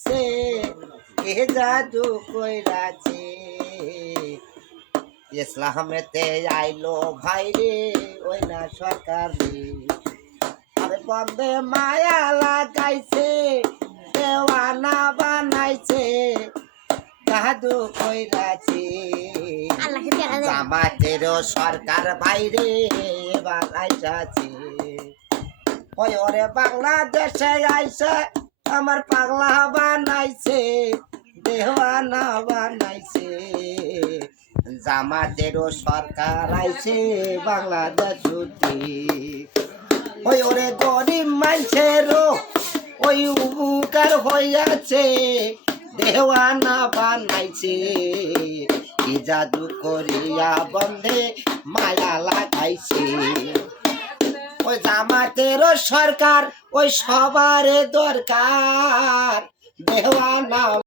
বানাইছে এ জাদু কইরাছে ইসলামেতে আইলো ভাই রে ওই না সরকার রে আরে বন্দে মায়া লাগাইছে দেওয়ানা বানাইছে জাদু কইরাছে জামাতেরও সরকার বাইরে বানাইছে ওই ওরে বাংলাদেশে আইছে আমার পাগলা বানাইছে দেওয়ানা বানাইছে জামাতেরও সরকার আইছে বাংলাদেশ ছুটি ওই ওরে গরিব মানুষেরও ওই উপকার হইয়াছে দেওয়ানা বানাইছে কি জাদু করিয়া বন্ধে মায়া লাগাইছে ওই জামাতেরও সরকার ওই সবার দরকার দেওয়ানা